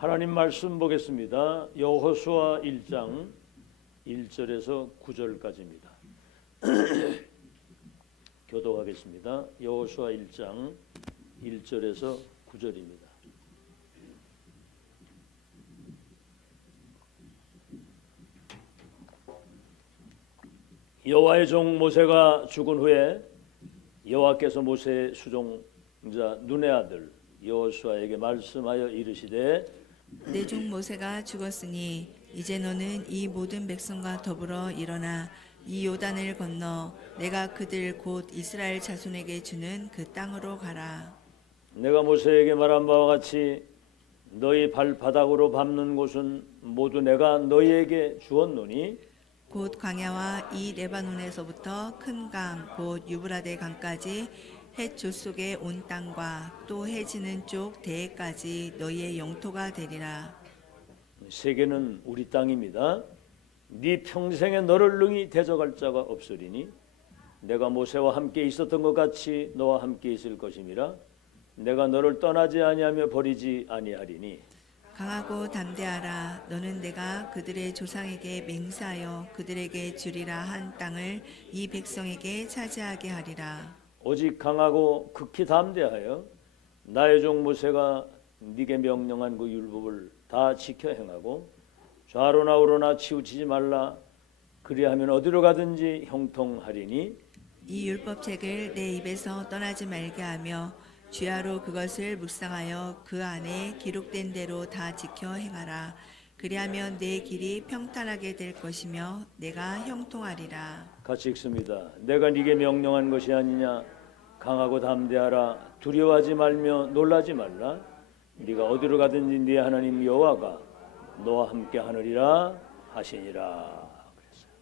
하나님 말씀 보겠습니다. 여호수아 1장 1절에서 9절까지입니다. 교독하겠습니다. 여호수아 1장 1절에서 9절입니다. 여호와의 종 모세가 죽은 후에 여호와께서 모세의 수종자 눈의 아들 여호수아에게 말씀하여 이르시되 내 종 모세가 죽었으니 이제 너는 이 모든 백성과 더불어 일어나 이 요단을 건너 내가 그들 곧 이스라엘 자손에게 주는 그 땅으로 가라. 내가 모세에게 말한 바와 같이 너희 발바닥으로 밟는 곳은 모두 내가 너희에게 주었노니 곧 광야와 이 레바논에서부터 큰 강 곧 유브라데 강까지 헷 족속의 온 땅과 또 해지는 쪽 대해까지 너희의 영토가 되리라. 세계는 우리 땅입니다. 네 평생에 너를 능히 대적할 자가 없으리니 내가 모세와 함께 있었던 것 같이 너와 함께 있을 것임이라. 내가 너를 떠나지 아니하며 버리지 아니하리니 강하고 담대하라. 너는 내가 그들의 조상에게 맹세하여 그들에게 주리라 한 땅을 이 백성에게 차지하게 하리라. 오직 강하고 극히 담대하여 나의 종 모세가 네게 명령한 그 율법을 다 지켜 행하고 좌로나 우로나 치우치지 말라. 그리하면 어디로 가든지 형통하리니 이 율법책을 내 입에서 떠나지 말게 하며 주야로 그것을 묵상하여 그 안에 기록된 대로 다 지켜 행하라. 그리하면 내 길이 평탄하게 될 것이며 내가 형통하리라. 같이 읽습니다. 내가 네게 명령한 것이 아니냐. 강하고 담대하라. 두려워하지 말며 놀라지 말라. 네가 어디로 가든지 네 하나님 여호와가 너와 함께 하느리라 하시니라. 그랬어요.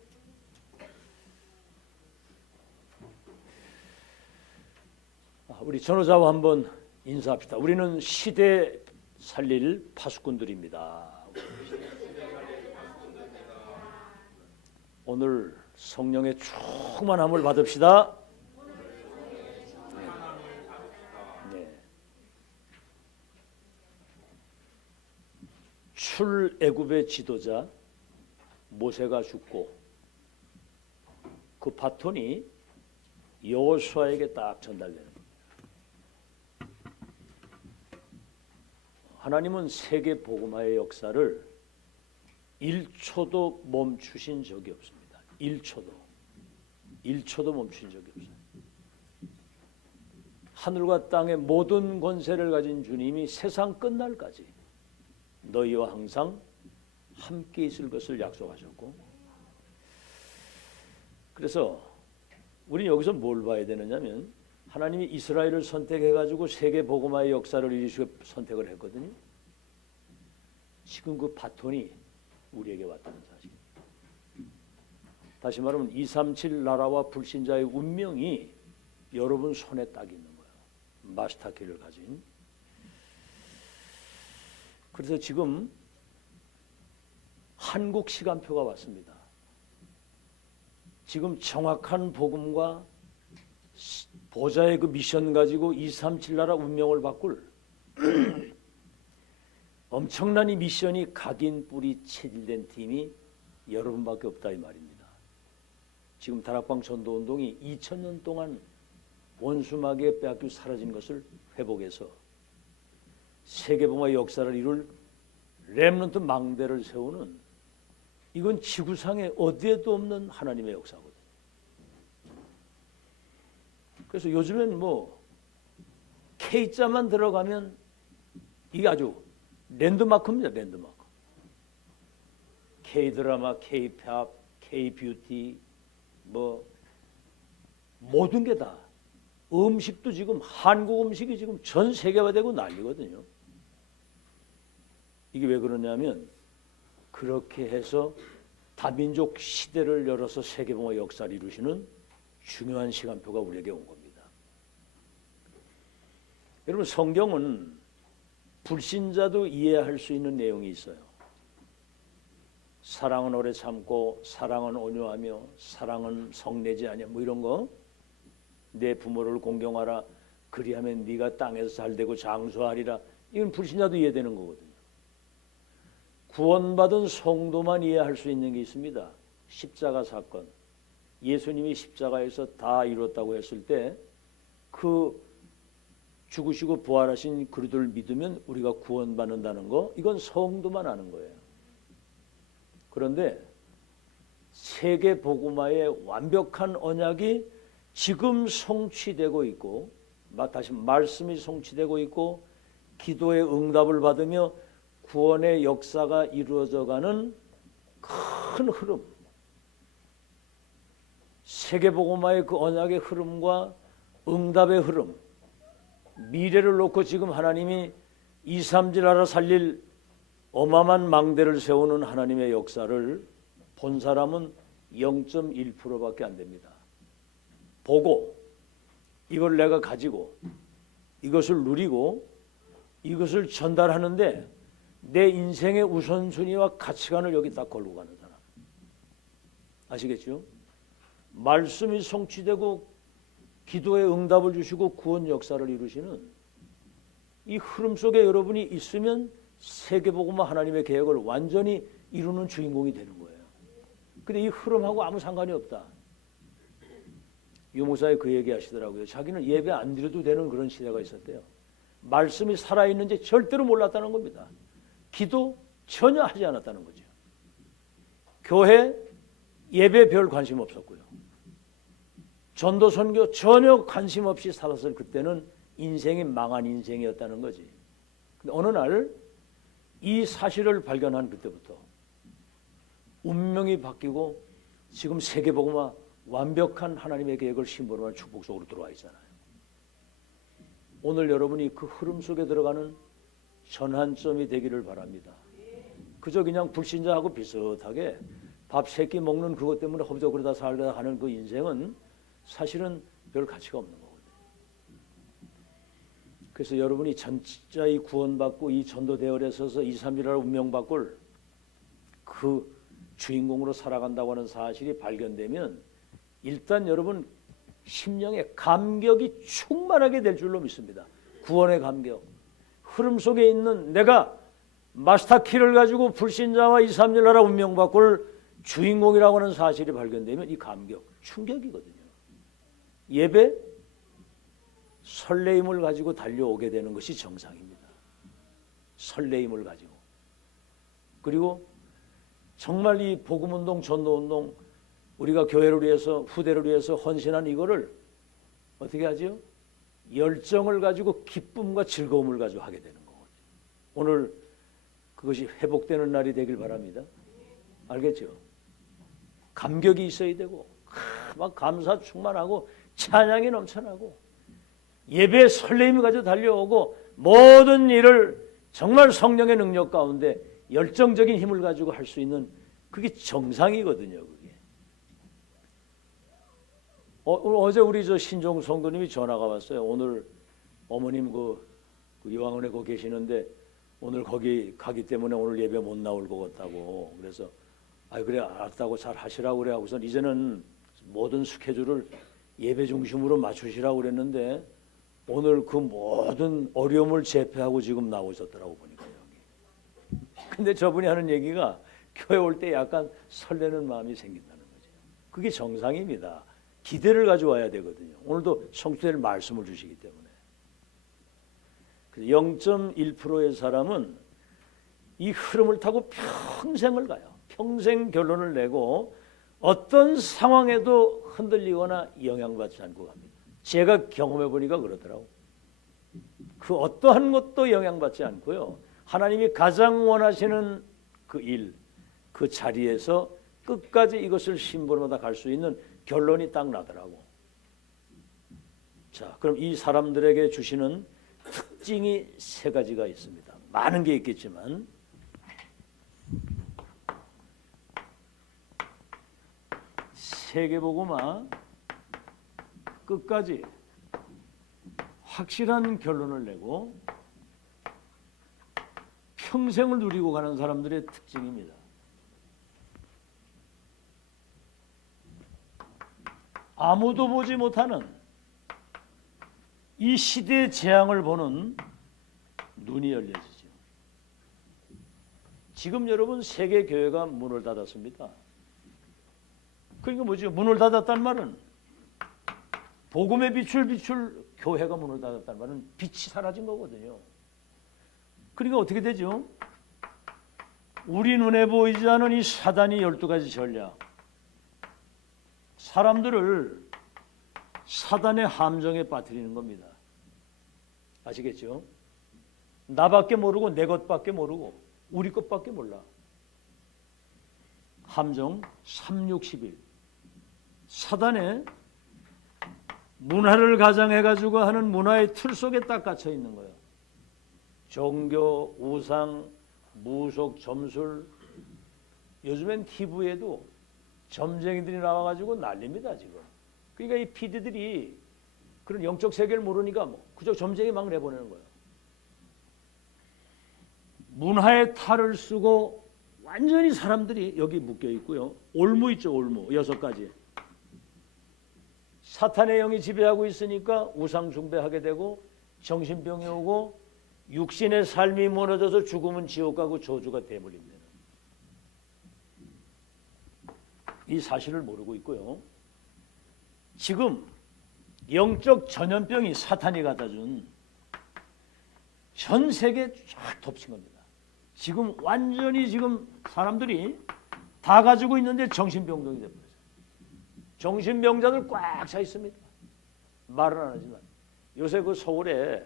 우리 전호자와 한번 인사합시다. 우리는 시대 살릴 파수꾼들입니다. 오늘 성령의 충만함을 받읍시다. 네. 출애굽의 지도자 모세가 죽고 그 바톤이 여호수아에게 딱 전달되는 겁니다. 하나님은 세계 복음화의 역사를 1초도 멈추신 적이 없습니다. 1초도 멈춘 적이 없어요. 하늘과 땅의 모든 권세를 가진 주님이 세상 끝날까지 너희와 항상 함께 있을 것을 약속하셨고, 그래서 우리는 여기서 뭘 봐야 되느냐면 하나님이 이스라엘을 선택해가지고 세계 복음화의 역사를 이루시고 선택을 했거든요. 지금 그 바톤이 우리에게 왔다는 사실입니다. 다시 말하면 237 나라와 불신자의 운명이 여러분 손에 딱 있는 거예요. 마스터키를 가진. 그래서 지금 한국 시간표가 왔습니다. 지금 정확한 복음과 보좌의 그 미션 가지고 237 나라 운명을 바꿀 엄청난 이 미션이 각인 뿌리 체질된 팀이 여러분밖에 없다 이 말입니다. 지금 다락방 전도운동이 2000년 동안 원수마귀에 빼앗기고 사라진 것을 회복해서 세계복음화의 역사를 이룰 렘넌트 망대를 세우는, 이건 지구상에 어디에도 없는 하나님의 역사거든요. 그래서 요즘엔 뭐 K자만 들어가면 이게 아주 랜드마크입니다. 랜드마크. K드라마, K팝, K뷰티, 뭐 모든 게 다, 음식도 지금 한국 음식이 지금 전 세계화되고 난리거든요. 이게 왜 그러냐면 그렇게 해서 다민족 시대를 열어서 세계봉화 역사를 이루시는 중요한 시간표가 우리에게 온 겁니다. 여러분, 성경은 불신자도 이해할 수 있는 내용이 있어요. 사랑은 오래 참고, 사랑은 온유하며, 사랑은 성내지 아니야, 뭐 이런 거. 내 부모를 공경하라, 그리하면 네가 땅에서 잘되고 장수하리라. 이건 불신자도 이해되는 거거든요. 구원받은 성도만 이해할 수 있는 게 있습니다. 십자가 사건. 예수님이 십자가에서 다 이뤘다고 했을 때 그 죽으시고 부활하신 그리스도를 믿으면 우리가 구원받는다는 거, 이건 성도만 아는 거예요. 그런데 세계 복음화의 완벽한 언약이 지금 성취되고 있고, 다시 말씀이 성취되고 있고, 기도의 응답을 받으며 구원의 역사가 이루어져가는 큰 흐름, 세계 복음화의 그 언약의 흐름과 응답의 흐름, 미래를 놓고 지금 하나님이 2, 3질 알아 살릴 어마어마한 망대를 세우는 하나님의 역사를 본 사람은 0.1%밖에 안 됩니다. 보고 이걸 내가 가지고 이것을 누리고 이것을 전달하는데 내 인생의 우선순위와 가치관을 여기 딱 걸고 가는 사람. 아시겠죠? 말씀이 성취되고 기도의 응답을 주시고 구원 역사를 이루시는 이 흐름 속에 여러분이 있으면 세계복음화 하나님의 계획을 완전히 이루는 주인공이 되는 거예요. 근데 이 흐름하고 아무 상관이 없다. 유목사에 그 얘기 하시더라고요. 자기는 예배 안 드려도 되는 그런 시대가 있었대요. 말씀이 살아있는지 절대로 몰랐다는 겁니다. 기도 전혀 하지 않았다는 거죠. 교회 예배 별 관심 없었고요. 전도 선교 전혀 관심 없이 살았을 그때는 인생이 망한 인생이었다는 거지. 근데 어느 날 이 사실을 발견한 그때부터 운명이 바뀌고 지금 세계복음화 완벽한 하나님의 계획을 심부름한 축복 속으로 들어와 있잖아요. 오늘 여러분이 그 흐름 속에 들어가는 전환점이 되기를 바랍니다. 그저 그냥 불신자하고 비슷하게 밥 세 끼 먹는 그것 때문에 허비도 그러다 살다 하는 그 인생은 사실은 별 가치가 없는 거거든요. 그래서 여러분이 진짜 이 구원받고 이 전도 대열에 서서 2, 3일이라는 운명 바꿀 그 주인공으로 살아간다고 하는 사실이 발견되면 일단 여러분 심령에 감격이 충만하게 될 줄로 믿습니다. 구원의 감격. 흐름 속에 있는 내가 마스터키를 가지고 불신자와 2, 3일 나라 운명 바꿀 주인공이라고 하는 사실이 발견되면 이 감격, 충격이거든요. 예배, 설레임을 가지고 달려오게 되는 것이 정상입니다. 설레임을 가지고. 그리고 정말 이 복음운동, 전도운동, 우리가 교회를 위해서, 후대를 위해서 헌신한 이거를 어떻게 하죠? 열정을 가지고 기쁨과 즐거움을 가지고 하게 되는 거거든요. 오늘 그것이 회복되는 날이 되길 바랍니다. 알겠죠? 감격이 있어야 되고 막 감사 충만하고 찬양이 넘쳐나고 예배의 설렘이 가지고 달려오고 모든 일을 정말 성령의 능력 가운데 열정적인 힘을 가지고 할 수 있는 그게 정상이거든요. 그게. 어제 우리 저 신종 성도님이 전화가 왔어요. 오늘 어머님 그 이왕원에 거기 계시는데 오늘 거기 가기 때문에 오늘 예배 못 나올 것 같다고. 그래서 그래 알았다고 잘 하시라고 그래 하고선 이제는 모든 스케줄을 예배 중심으로 맞추시라고 그랬는데 오늘 그 모든 어려움을 제패하고 지금 나오셨더라고 보니까 여기. 근데 저분이 하는 얘기가 교회 올 때 약간 설레는 마음이 생긴다는 거죠. 그게 정상입니다. 기대를 가지고 와야 되거든요. 오늘도 성취될 말씀을 주시기 때문에. 0.1%의 사람은 이 흐름을 타고 평생을 가요. 평생 결론을 내고 어떤 상황에도 흔들리거나 영향받지 않고 갑니다. 제가 경험해 보니까 그러더라고. 그 어떠한 것도 영향받지 않고요. 하나님이 가장 원하시는 그 일, 그 자리에서 끝까지 이것을 심부름하다 갈 수 있는 결론이 딱 나더라고. 자, 그럼 이 사람들에게 주시는 특징이 세 가지가 있습니다. 많은 게 있겠지만 세계복음화 끝까지 확실한 결론을 내고 평생을 누리고 가는 사람들의 특징입니다. 아무도 보지 못하는 이 시대의 재앙을 보는 눈이 열려지죠. 지금 여러분 세계 교회가 문을 닫았습니다. 그러니까 뭐죠? 문을 닫았다는 말은 복음의 빛을 비출 교회가 문을 닫았다는 말은 빛이 사라진 거거든요. 그러니까 어떻게 되죠? 우리 눈에 보이지 않은 이 사단이 12가지 전략, 사람들을 사단의 함정에 빠뜨리는 겁니다. 아시겠죠? 나밖에 모르고 내 것밖에 모르고 우리 것밖에 몰라. 함정 361. 사단의 문화를 가장해가지고 하는 문화의 틀 속에 딱 갇혀 있는 거예요. 종교, 우상, 무속, 점술. 요즘엔 TV에도 점쟁이들이 나와가지고 난립니다 지금. 그러니까 이 PD들이 그런 영적 세계를 모르니까 뭐 그저 점쟁이 막 내보내는 거예요. 문화의 탈을 쓰고 완전히 사람들이 여기 묶여 있고요. 올무 있죠, 올무 6가지. 사탄의 영이 지배하고 있으니까 우상 숭배하게 되고 정신병이 오고 육신의 삶이 무너져서 죽으면 지옥 가고 저주가 대물림되는 이 사실을 모르고 있고요. 지금 영적 전염병이 사탄이 갖다준 전 세계에 쫙 덮친 겁니다. 지금 완전히 지금 사람들이 다 가지고 있는데 정신병동이 되어버렸어요. 정신병자들 꽉 차 있습니다. 말은 안 하지만 요새 그 서울에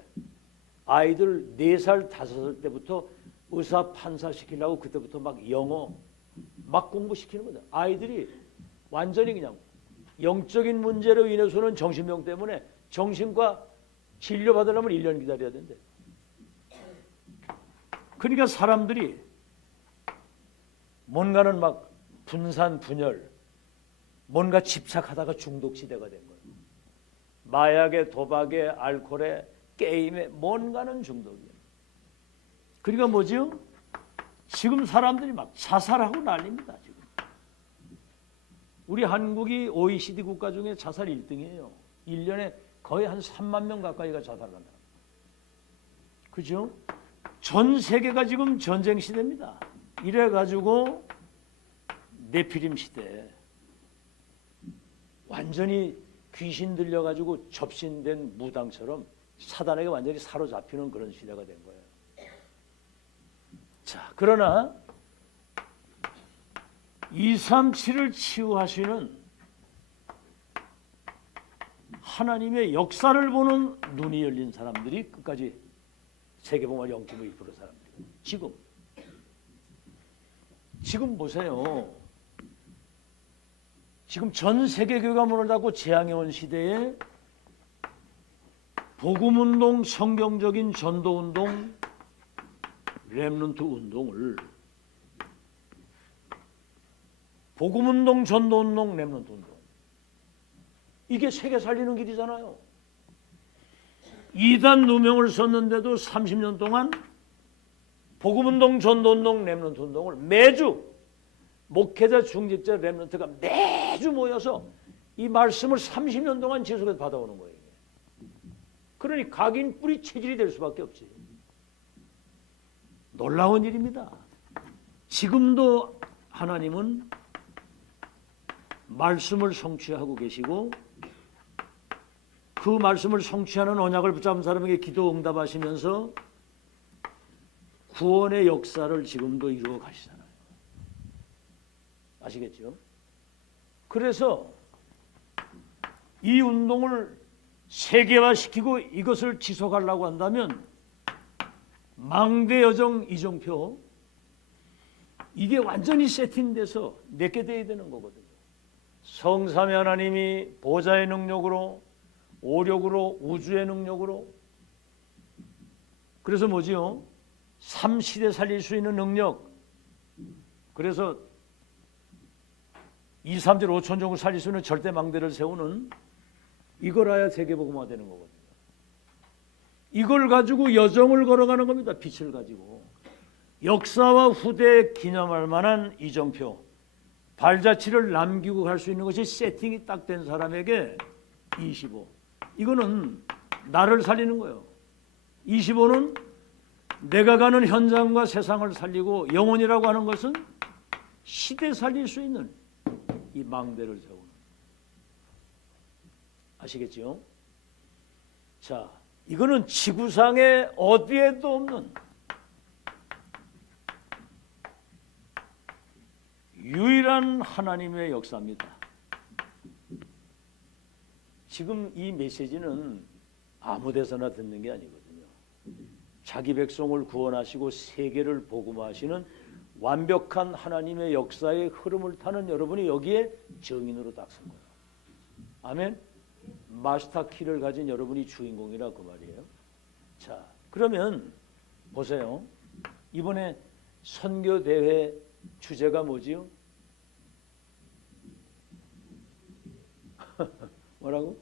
아이들 4살, 5살 때부터 의사, 판사 시키려고 그때부터 막 영어 막 공부시키는 거다. 아이들이 완전히 그냥 영적인 문제로 인해서는 정신병 때문에 정신과 진료받으려면 1년 기다려야 된대. 그러니까 사람들이 뭔가는 막 분산, 분열, 뭔가 집착하다가 중독 시대가 된 거예요. 마약에, 도박에, 알코올에, 게임에 뭔가는 중독이에요. 그러니까 뭐죠? 지금 사람들이 막 자살하고 난립니다. 지금. 우리 한국이 OECD 국가 중에 자살 1등이에요. 1년에 거의 한 3만 명 가까이가 자살한다. 그죠? 전 세계가 지금 전쟁 시대입니다. 이래가지고 네피림 시대 완전히 귀신 들려가지고 접신된 무당처럼 사단에게 완전히 사로잡히는 그런 시대가 된 거예요. 자, 그러나 237을 치유하시는 하나님의 역사를 보는 눈이 열린 사람들이 끝까지 세계복음화 0.1% 사람들. 지금 보세요. 지금 전 세계 교회가 문을 닫고 재앙이 온 시대에 복음운동, 성경적인 전도운동, 렘넌트 운동을 복음운동, 전도운동, 렘넌트 운동 이게 세계 살리는 길이잖아요. 이단 누명을 썼는데도 30년 동안 복음운동, 전도운동, 렘넌트 운동을 매주 목회자, 중직자, 렘넌트가 매주 모여서 이 말씀을 30년 동안 지속해서 받아오는 거예요. 그러니 각인 뿌리 체질이 될 수밖에 없지. 놀라운 일입니다. 지금도 하나님은 말씀을 성취하고 계시고 그 말씀을 성취하는 언약을 붙잡은 사람에게 기도 응답하시면서 구원의 역사를 지금도 이루어 가시잖아요. 아시겠죠? 그래서 이 운동을 세계화시키고 이것을 지속하려고 한다면 망대여정 이정표 이게 완전히 세팅돼서 내게 돼야 되는 거거든요. 성삼위 하나님이 보좌의 능력으로 오력으로 우주의 능력으로 그래서 뭐지요? 3시대 살릴 수 있는 능력 그래서 2, 3절 5천 종을 살릴 수 있는 절대 망대를 세우는 이걸 해야 세계복음화 되는 거거든요. 이걸 가지고 여정을 걸어가는 겁니다. 빛을 가지고. 역사와 후대에 기념할 만한 이정표, 발자취를 남기고 갈 수 있는 것이 세팅이 딱 된 사람에게 25. 이거는 나를 살리는 거예요. 25는 내가 가는 현장과 세상을 살리고 영혼이라고 하는 것은 시대 살릴 수 있는 이 망대를 세우는, 아시겠죠? 자, 이거는 지구상에 어디에도 없는 유일한 하나님의 역사입니다. 지금 이 메시지는 아무 데서나 듣는 게 아니거든요. 자기 백성을 구원하시고 세계를 복음화하시는 완벽한 하나님의 역사의 흐름을 타는 여러분이 여기에 증인으로 딱 선 거예요. 아멘. 마스터 키를 가진 여러분이 주인공이라 그 말이에요. 자, 그러면 보세요. 이번에 선교 대회 주제가 뭐지요? 뭐라고?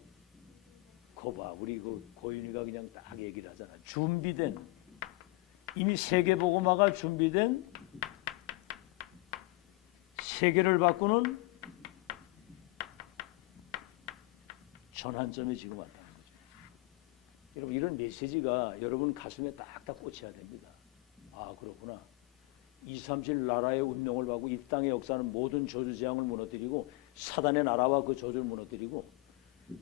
거봐, 우리 그 고윤이가 그냥 딱 얘기를 하잖아. 준비된, 이미 세계복음화가 준비된 세계를 바꾸는 전환점이 지금 왔다는 거죠. 여러분, 이런 메시지가 여러분 가슴에 딱딱 꽂혀야 됩니다. 아, 그렇구나. 237 나라의 운명을 바꾸고 이 땅의 역사는 모든 저주재앙을 무너뜨리고 사단의 나라와 그 저주를 무너뜨리고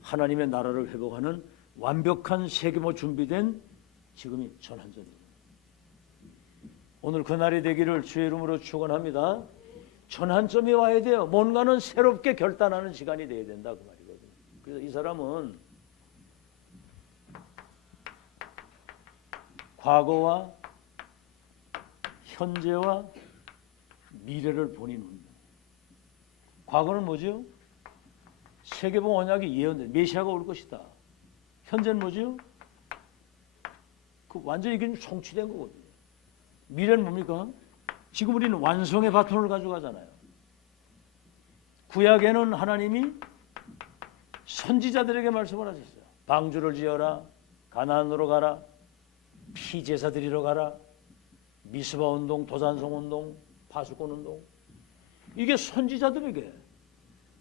하나님의 나라를 회복하는 완벽한 세계모 준비된 지금이 전환점입니다. 오늘 그날이 되기를 주의 이름으로 축원합니다. 전환점이 와야 돼요. 뭔가는 새롭게 결단하는 시간이 돼야 된다 그 말이거든요. 그래서 이 사람은 과거와 현재와 미래를 본인 운명. 과거는 뭐죠? 세계복음 언약이 예언된 메시아가 올 것이다. 현재는 뭐죠? 그 완전히 이게 성취된 거거든요. 미래는 뭡니까? 지금 우리는 완성의 바톤을 가져가잖아요. 구약에는 하나님이 선지자들에게 말씀을 하셨어요. 방주를 지어라, 가나안으로 가라, 피제사 드리러 가라, 미스바 운동, 도산성 운동, 파수꾼 운동. 이게 선지자들에게.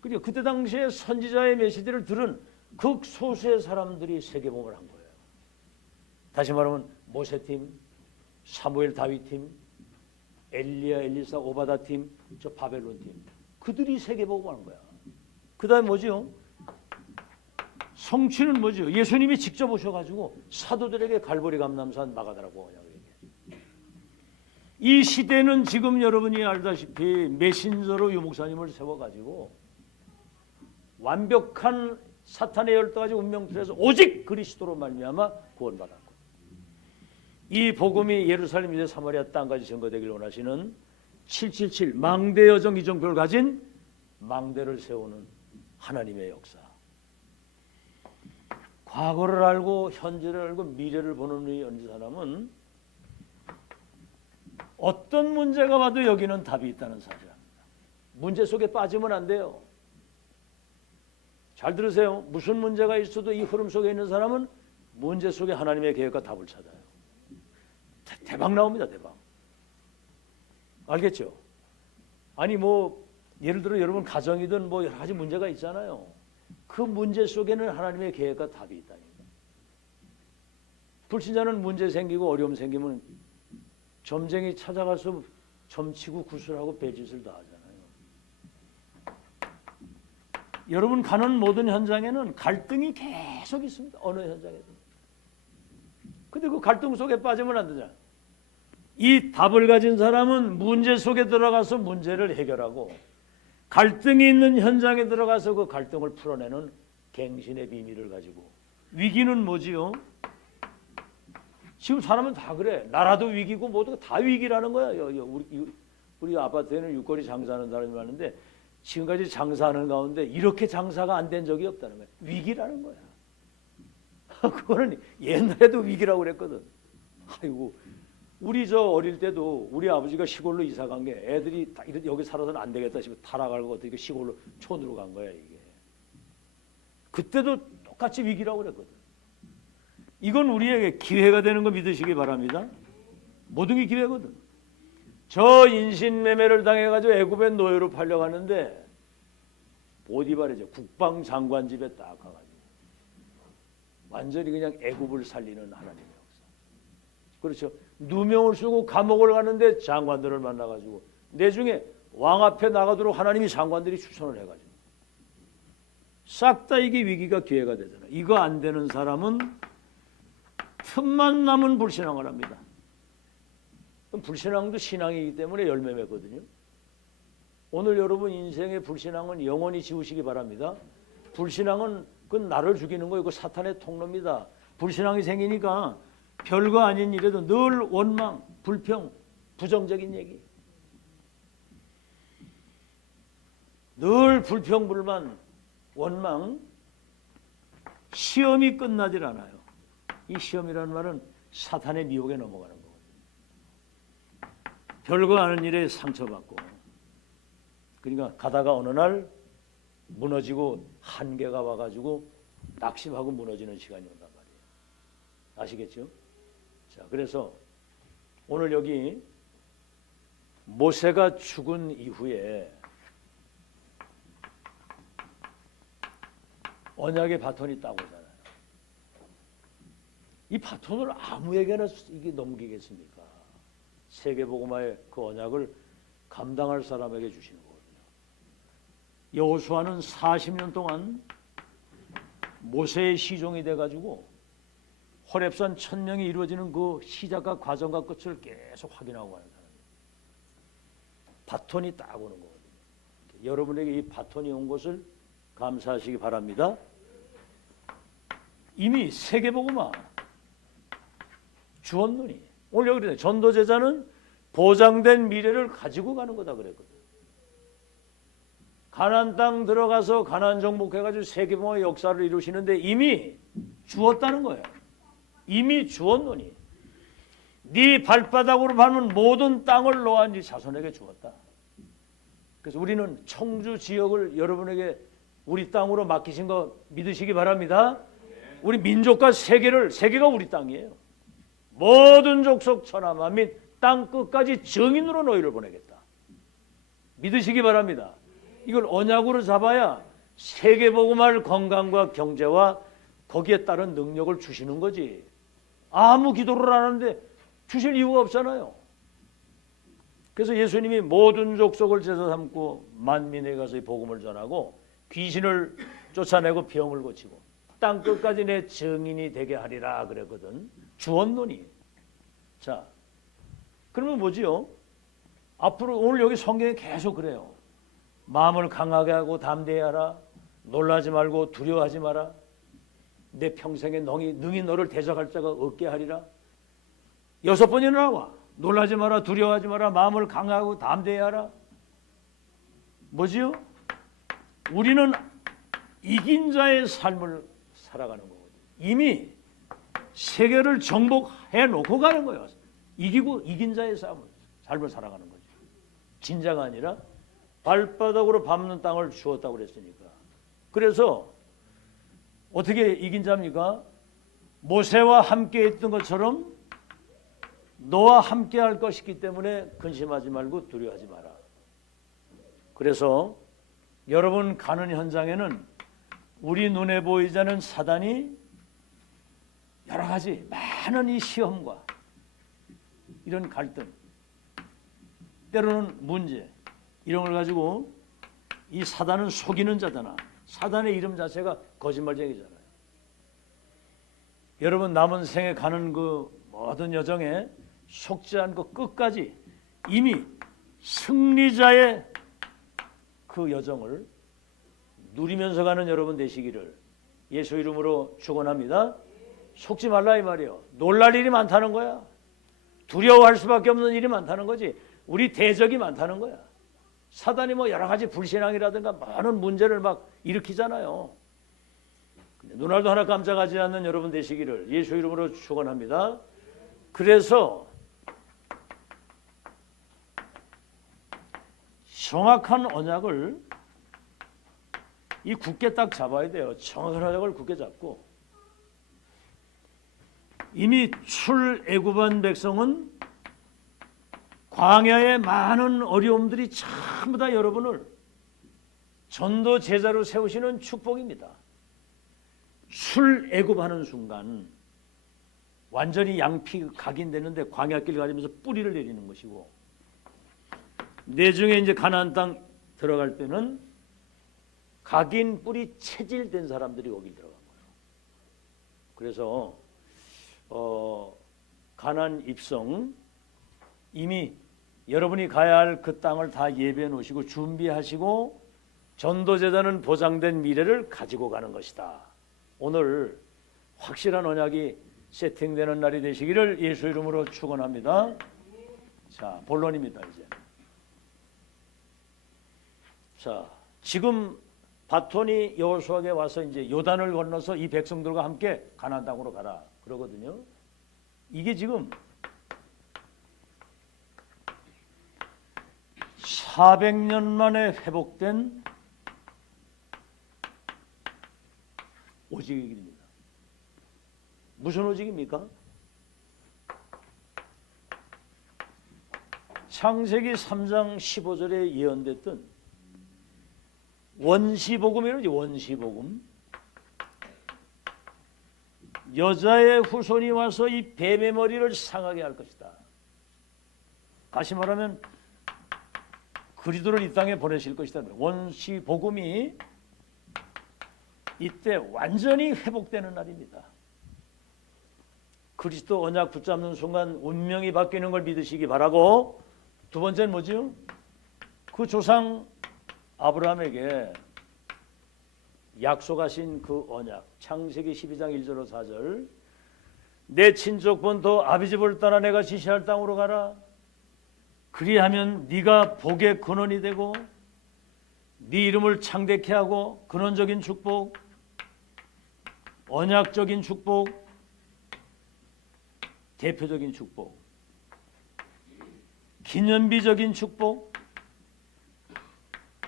그리고 그때 당시에 선지자의 메시지를 들은 극소수의 사람들이 세계복음을 한 거예요. 다시 말하면 모세팀, 사무엘 다윗팀, 엘리야 엘리사 오바다팀, 저 바벨론팀. 그들이 세계복음을 한 거야. 그 다음에 뭐죠? 성취는 뭐죠? 예수님이 직접 오셔가지고 사도들에게 갈보리 감람산 마가다라고 하냐고 얘기해요. 이 시대는 지금 여러분이 알다시피 메신저로 유 목사님을 세워가지고 완벽한 사탄의 12가지 운명틀에서 오직 그리스도로 말미암아 구원받았고, 이 복음이 예루살렘 유대 사마리아 땅까지 전거되기를 원하시는 777 망대 여정 이정표를 가진 망대를 세우는 하나님의 역사. 과거를 알고 현재를 알고 미래를 보는 이 언제 사람은 어떤 문제가 와도 여기는 답이 있다는 사실입니다. 문제 속에 빠지면 안 돼요. 잘 들으세요. 무슨 문제가 있어도 이 흐름 속에 있는 사람은 문제 속에 하나님의 계획과 답을 찾아요. 대박 나옵니다. 대박. 알겠죠? 아니 뭐 예를 들어 여러분 가정이든 뭐 여러 가지 문제가 있잖아요. 그 문제 속에는 하나님의 계획과 답이 있다니까. 불신자는 문제 생기고 어려움 생기면 점쟁이 찾아가서 점치고 구슬하고 배짓을 다 하잖아요. 여러분 가는 모든 현장에는 갈등이 계속 있습니다. 어느 현장에든. 근데 그 갈등 속에 빠지면 안 되잖아요. 이 답을 가진 사람은 문제 속에 들어가서 문제를 해결하고 갈등이 있는 현장에 들어가서 그 갈등을 풀어내는 갱신의 비밀을 가지고. 위기는 뭐지요? 지금 사람은 다 그래. 나라도 위기고 모두가 다 위기라는 거야. 우리 아파트에는 육거리 장사하는 사람이 많은데 지금까지 장사하는 가운데 이렇게 장사가 안 된 적이 없다는 거야. 위기라는 거야. 그거는 옛날에도 위기라고 그랬거든. 아이고, 우리 저 어릴 때도 우리 아버지가 시골로 이사 간 게 애들이 다 여기 살아서는 안 되겠다 싶어 타락하고 어떻게 시골로 촌으로 간 거야 이게. 그때도 똑같이 위기라고 그랬거든. 이건 우리에게 기회가 되는 거 믿으시기 바랍니다. 모든 게 기회거든. 저 인신매매를 당해가지고 애굽의 노예로 팔려가는데 보디발이죠. 국방장관 집에 딱 가가지고 완전히 그냥 애굽을 살리는 하나님의 역사. 그렇죠. 누명을 쓰고 감옥을 가는데 장관들을 만나가지고 내중에 왕 앞에 나가도록 하나님이 장관들이 추천을 해가지고 싹 다 이게 위기가 기회가 되잖아. 이거 안 되는 사람은 틈만 나면 불신앙을 합니다. 불신앙도 신앙이기 때문에 열매 맺거든요. 오늘 여러분 인생의 불신앙은 영원히 지우시기 바랍니다. 불신앙은 그건 나를 죽이는 거예요. 그 사탄의 통로입니다. 불신앙이 생기니까 별거 아닌 일에도 늘 원망, 불평, 부정적인 얘기. 늘 불평, 불만, 원망. 시험이 끝나질 않아요. 이 시험이라는 말은 사탄의 미혹에 넘어가는 거거든요. 별거 아닌 일에 상처받고 그러니까 가다가 어느 날 무너지고 한계가 와가지고 낙심하고 무너지는 시간이 온단 말이에요. 아시겠죠? 자, 그래서 오늘 여기 모세가 죽은 이후에 언약의 바톤이 딱 오잖아요. 이 바톤을 아무에게나 이게 넘기겠습니까? 세계복음화의 그 언약을 감당할 사람에게 주시는 거거든요. 여호수아는 40년 동안 모세의 시종이 돼가지고 호렙산 천명이 이루어지는 그 시작과 과정과 끝을 계속 확인하고 가는 사람이에요. 바톤이 딱 오는 거거든요. 여러분에게 이 바톤이 온 것을 감사하시기 바랍니다. 이미 세계복음화 주었노니 오늘 여기 그래 전도제자는 보장된 미래를 가지고 가는 거다 그랬거든. 가나안 땅 들어가서 가나안 정복해가지고 세계복음화 역사를 이루시는데 이미 주었다는 거예요. 이미 주었노니 네 발바닥으로 밟는 모든 땅을 너와 네 자손에게 주었다. 그래서 우리는 청주 지역을 여러분에게 우리 땅으로 맡기신 거 믿으시기 바랍니다. 우리 민족과 세계가 우리 땅이에요. 모든 족속 천하 만민 땅 끝까지 증인으로 너희를 보내겠다. 믿으시기 바랍니다. 이걸 언약으로 잡아야 세계복음할 건강과 경제와 거기에 따른 능력을 주시는 거지. 아무 기도를 안 하는데 주실 이유가 없잖아요. 그래서 예수님이 모든 족속을 제사 삼고 만민에 가서 이 복음을 전하고 귀신을 쫓아내고 병을 고치고 땅 끝까지 내 증인이 되게 하리라 그랬거든. 주었노니. 자, 그러면 뭐지요? 앞으로 오늘 여기 성경에 계속 그래요. 마음을 강하게 하고 담대히 하라. 놀라지 말고 두려워하지 마라. 내 평생에 능히 너를 대적할 자가 없게 하리라. 6번이나 나와. 놀라지 마라, 두려워하지 마라, 마음을 강하고 담대히 하라. 뭐지요? 우리는 이긴 자의 삶을 살아가는 거거든요. 이미 세계를 정복해 놓고 가는 거예요. 이긴 자의 삶을 살아가는 거죠. 진짜가 아니라 발바닥으로 밟는 땅을 주었다고 그랬으니까. 그래서 어떻게 이긴 자입니까? 모세와 함께 했던 것처럼 너와 함께 할 것이기 때문에 근심하지 말고 두려워하지 마라. 그래서 여러분 가는 현장에는 우리 눈에 보이지 않는 사단이 여러 가지 많은 이 시험과 이런 갈등, 때로는 문제 이런 걸 가지고 이 사단은 속이는 자잖아. 사단의 이름 자체가 거짓말쟁이잖아요. 여러분 남은 생에 가는 그 모든 여정에 속지 않고 끝까지 이미 승리자의 그 여정을 누리면서 가는 여러분 되시기를 예수 이름으로 축원합니다. 속지 말라 이 말이에요. 놀랄 일이 많다는 거야. 두려워할 수밖에 없는 일이 많다는 거지. 우리 대적이 많다는 거야. 사단이 뭐 여러 가지 불신앙이라든가 많은 문제를 막 일으키잖아요. 눈알도 하나 깜짝하지 않는 여러분 되시기를 예수 이름으로 축원합니다. 그래서 정확한 언약을 이 굳게 딱 잡아야 돼요. 정확한 언약을 굳게 잡고 이미 출애굽한 백성은 광야의 많은 어려움들이 전부 다 여러분을 전도 제자로 세우시는 축복입니다. 출애굽하는 순간 완전히 양피 각인되는데 광야길 가면서 뿌리를 내리는 것이고, 내중에 이제 가나안 땅 들어갈 때는 각인 뿌리 체질된 사람들이 거기 들어간 거예요. 그래서 가나안 입성, 이미 여러분이 가야 할 그 땅을 다 예배해 놓으시고 준비하시고 전도제자는 보장된 미래를 가지고 가는 것이다. 오늘 확실한 언약이 세팅되는 날이 되시기를 예수 이름으로 축원합니다. 자, 본론입니다. 이제 자, 지금 바톤이 여호수아에게 와서 이제 요단을 건너서 이 백성들과 함께 가나안 땅으로 가라 그러거든요. 이게 지금 400년 만에 회복된 오직의 길입니다. 무슨 오직입니까? 창세기 3장 15절에 예언됐던 원시복음이라지. 원시복음. 여자의 후손이 와서 이 뱀의 머리를 상하게 할 것이다. 다시 말하면 그리스도를 이 땅에 보내실 것이다. 원시복음이 이때 완전히 회복되는 날입니다. 그리스도 언약 붙잡는 순간 운명이 바뀌는 걸 믿으시기 바라고, 두 번째는 뭐죠? 그 조상 아브라함에게 약속하신 그 언약, 창세기 12장 1절로 4절, 내 친족 본토 아비 집을 떠나 내가 지시할 땅으로 가라. 그리하면 네가 복의 근원이 되고 네 이름을 창대케 하고, 근원적인 축복, 언약적인 축복, 대표적인 축복, 기념비적인 축복,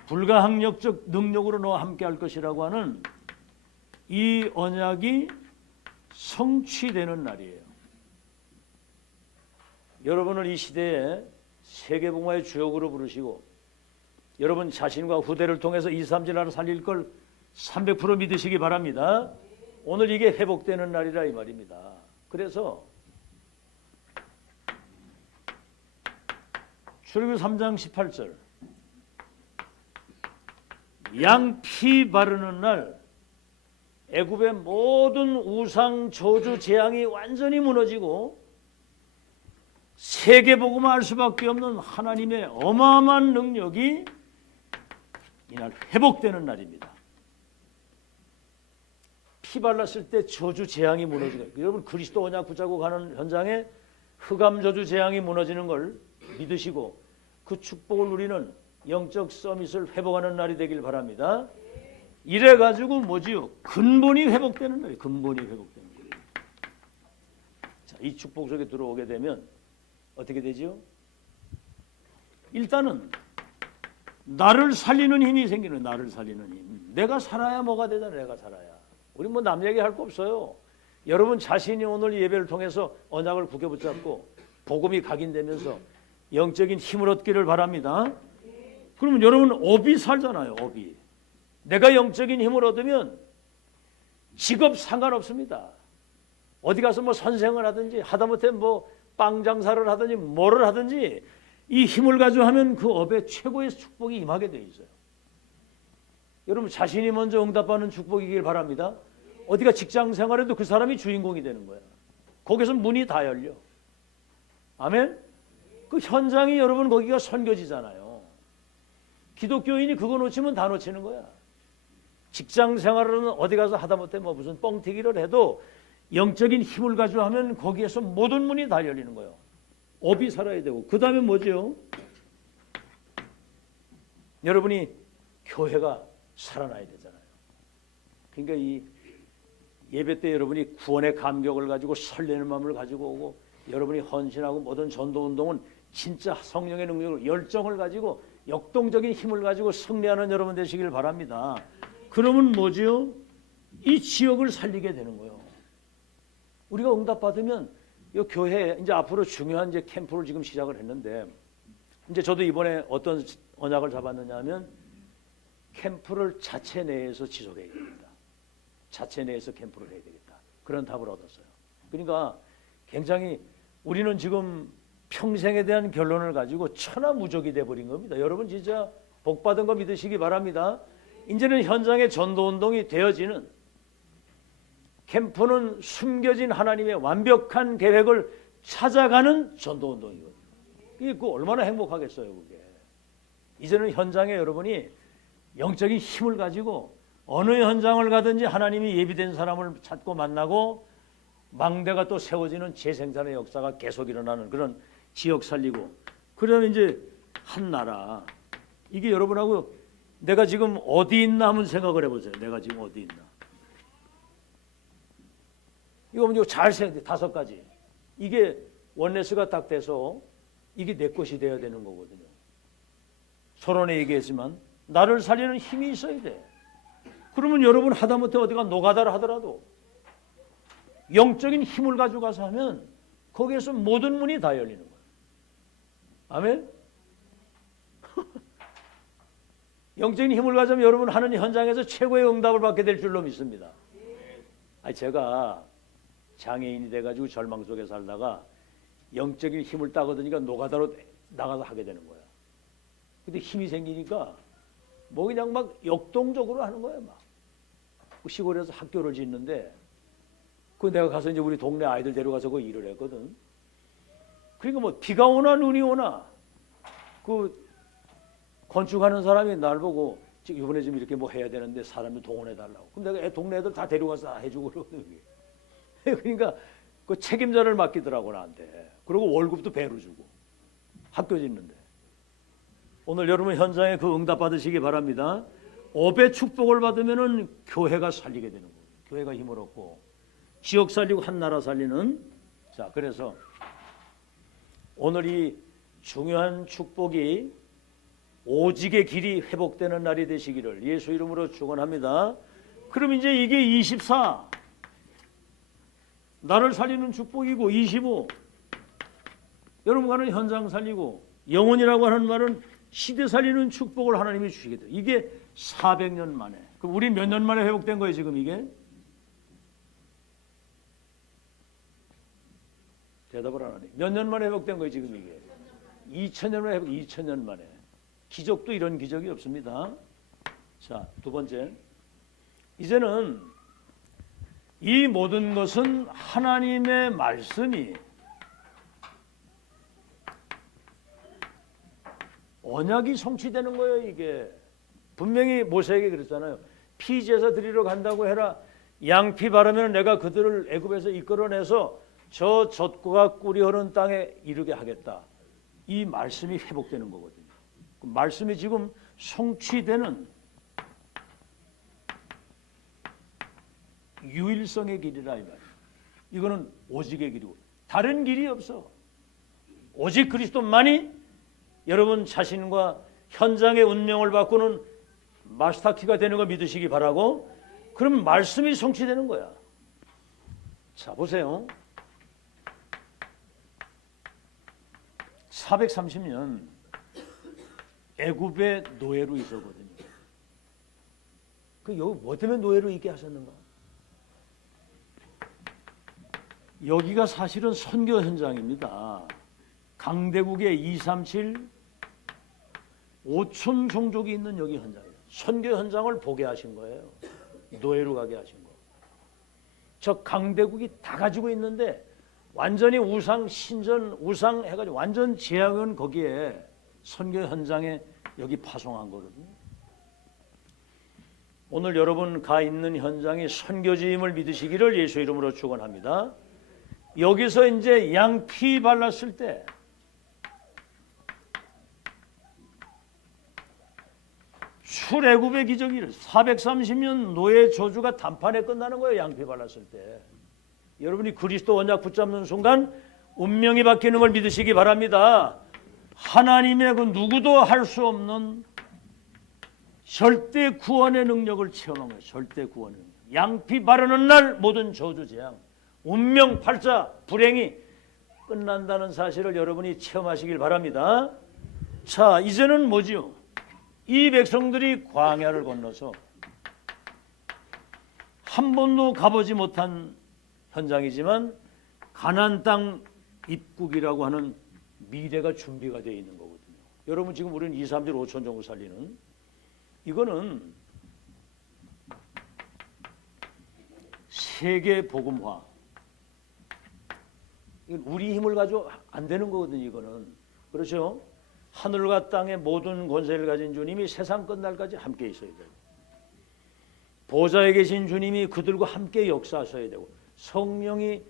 불가항력적 능력으로 너와 함께 할 것이라고 하는 이 언약이 성취되는 날이에요. 여러분을 이 시대에 세계복음화의 주역으로 부르시고, 여러분 자신과 후대를 통해서 2, 3지 나라 살릴 걸 300% 믿으시기 바랍니다. 오늘 이게 회복되는 날이라 이 말입니다. 그래서 출애굽기 3장 18절, 양 피 바르는 날 애굽의 모든 우상 저주 재앙이 완전히 무너지고 세계복음화 할 수밖에 없는 하나님의 어마어마한 능력이 이날 회복되는 날입니다. 피 발랐을 때 저주 재앙이 무너지는, 여러분 그리스도 언약 붙잡고 가는 현장에 흑암 저주 재앙이 무너지는 걸 믿으시고 그 축복을 누리는 영적 서밋을 회복하는 날이 되길 바랍니다. 이래 가지고 뭐지요? 근본이 회복되는 날이에요. 근본이 회복되는 거예요. 자, 이 축복 속에 들어오게 되면 어떻게 되지요? 일단은 나를 살리는 힘이 생기는, 나를 살리는 힘. 내가 살아야 뭐가 되잖아. 내가 살아야. 우리 뭐 남 얘기할 거 없어요. 여러분 자신이 오늘 예배를 통해서 언약을 굳게 붙잡고 복음이 각인되면서 영적인 힘을 얻기를 바랍니다. 그러면 여러분 업이 살잖아요. 업이. 내가 영적인 힘을 얻으면 직업 상관없습니다. 어디 가서 뭐 선생을 하든지 하다못해 뭐 빵 장사를 하든지 뭐를 하든지 이 힘을 가지고 하면 그 업에 최고의 축복이 임하게 돼 있어요. 여러분 자신이 먼저 응답하는 축복이길 바랍니다. 어디가 직장 생활에도 그 사람이 주인공이 되는 거야. 거기서 문이 다 열려. 아멘. 그 현장이 여러분 거기가 선교지잖아요. 기독교인이 그거 놓치면 다 놓치는 거야. 직장 생활은 어디 가서 하다못해 뭐 무슨 뻥튀기를 해도 영적인 힘을 가지고 하면 거기에서 모든 문이 다 열리는 거예요. 업이 살아야 되고, 그 다음에 뭐죠? 여러분이 교회가 살아나야 되잖아요. 그러니까 이 예배 때 여러분이 구원의 감격을 가지고 설레는 마음을 가지고 오고, 여러분이 헌신하고 모든 전도운동은 진짜 성령의 능력을, 열정을 가지고 역동적인 힘을 가지고 승리하는 여러분 되시길 바랍니다. 그러면 뭐지요? 이 지역을 살리게 되는 거예요. 우리가 응답받으면 이 교회 이제 앞으로 중요한 이제 캠프를 지금 시작을 했는데, 이제 저도 이번에 어떤 언약을 잡았느냐면 캠프를 자체 내에서 지속해야 됩니다. 자체 내에서 캠프를 해야 되겠다. 그런 답을 얻었어요. 그러니까 굉장히 우리는 지금 평생에 대한 결론을 가지고 천하무적이 돼버린 겁니다. 여러분 진짜 복받은 거 믿으시기 바랍니다. 이제는 현장의 전도운동이 되어지는, 캠프는 숨겨진 하나님의 완벽한 계획을 찾아가는 전도운동이거든요. 이게 그 얼마나 행복하겠어요 그게. 이제는 현장에 여러분이 영적인 힘을 가지고 어느 현장을 가든지 하나님이 예비된 사람을 찾고 만나고 망대가 또 세워지는 재생산의 역사가 계속 일어나는 그런 지역 살리고, 그러면 이제 한 나라, 이게 여러분하고 내가 지금 어디 있나 한번 생각을 해보세요. 내가 지금 어디 있나. 이거 먼저 잘 생각해. 5가지. 이게 원네스가 딱 돼서 이게 내 것이 되어야 되는 거거든요. 서론에 얘기했지만 나를 살리는 힘이 있어야 돼. 그러면 여러분 하다못해 어디가 노가다를 하더라도 영적인 힘을 가지고 가서 하면 거기에서 모든 문이 다 열리는 거예요. 아멘? 영적인 힘을 가지면 여러분 하는 현장에서 최고의 응답을 받게 될 줄로 믿습니다. 제가 장애인이 돼가지고 절망 속에 살다가 영적인 힘을 따거든요. 노가다로 나가서 하게 되는 거야. 근데 힘이 생기니까 뭐 그냥 막 역동적으로 하는 거예요. 막 시골에서 학교를 짓는데 그 내가 가서 이제 우리 동네 아이들 데려가서 그 일을 했거든. 그러니까 뭐 비가 오나 눈이 오나 그 건축하는 사람이 날 보고 이번에 좀 이렇게 뭐 해야 되는데 사람들 동원해 달라고. 그럼 내가 동네 애들 다 데려가서 다 해주고 그러거든. 그러니까 그 책임자를 맡기더라고 나한테. 그리고 월급도 배로 주고 학교 짓는데. 오늘 여러분 현장에 그 응답 받으시기 바랍니다. 5배 축복을 받으면은 교회가 살리게 되는 거예요. 교회가 힘을 얻고 지역 살리고 한 나라 살리는. 자, 그래서 오늘 이 중요한 축복이 오직의 길이 회복되는 날이 되시기를 예수 이름으로 축원합니다. 그럼 이제 이게 24 나를 살리는 축복이고, 25 여러분 가는 현장 살리고, 영혼이라고 하는 말은 시대 살리는 축복을 하나님이 주시게 돼요. 이게 400년 만에. 그럼 우리 몇 년 만에 회복된 거예요 지금 이게? 대답을 안 하네. 몇 년 만에 회복된 거예요 지금 이게? 2000년 만에 회복. 2000년 만에. 기적도 이런 기적이 없습니다. 자, 두 번째, 이제는 이 모든 것은 하나님의 말씀이 언약이 성취되는 거예요. 이게 분명히 모세에게 그랬잖아요. 피제사 드리러 간다고 해라. 양피 바르면 내가 그들을 애굽에서 이끌어내서 저 젖과 꿀이 흐르는 땅에 이르게 하겠다. 이 말씀이 회복되는 거거든요. 그 말씀이 지금 성취되는 유일성의 길이라 이 말이에요. 이거는 오직의 길이고 다른 길이 없어. 오직 그리스도만이 여러분 자신과 현장의 운명을 바꾸는 마스터키가 되는 걸 믿으시기 바라고. 그럼 말씀이 성취되는 거야. 자, 보세요. 430년 애굽의 노예로 있었거든요. 그 여기 뭐 때문에 노예로 있게 하셨는가? 여기가 사실은 선교 현장입니다. 강대국의 237 5천 종족이 있는 여기 현장이에요. 선교 현장을 보게 하신 거예요. 노예로 가게 하신 거. 저 강대국이 다 가지고 있는데 완전히 우상 신전 우상 해가지고 완전 제약은 거기에 선교 현장에 여기 파송한 거거든요. 오늘 여러분 가 있는 현장이 선교지임을 믿으시기를 예수 이름으로 축원합니다. 여기서 이제 양 피 발랐을 때 출애굽의 기적이 430년 노예 저주가 단판에 끝나는 거예요. 양피 발랐을 때. 여러분이 그리스도 언약 붙잡는 순간 운명이 바뀌는 걸 믿으시기 바랍니다. 하나님의 그 누구도 할 수 없는 절대 구원의 능력을 체험한 거예요. 절대 구원의 능력. 양피 바르는 날 모든 저주 재앙, 운명 팔자 불행이 끝난다는 사실을 여러분이 체험하시길 바랍니다. 자, 이제는 뭐지요? 이 백성들이 광야를 건너서 한 번도 가보지 못한 현장이지만 가나안 땅 입국이라고 하는 미래가 준비가 되어 있는 거거든요. 여러분 지금 우리는 2, 3절 5천 정도 살리는 이거는 세계 복음화. 이건 우리 힘을 가지고 안 되는 거거든요. 이거는 그렇죠. 하늘과 땅의 모든 권세를 가진 주님이 세상 끝날까지 함께 있어야 돼요. 보좌에 계신 주님이 그들과 함께 역사하셔야 되고 성령이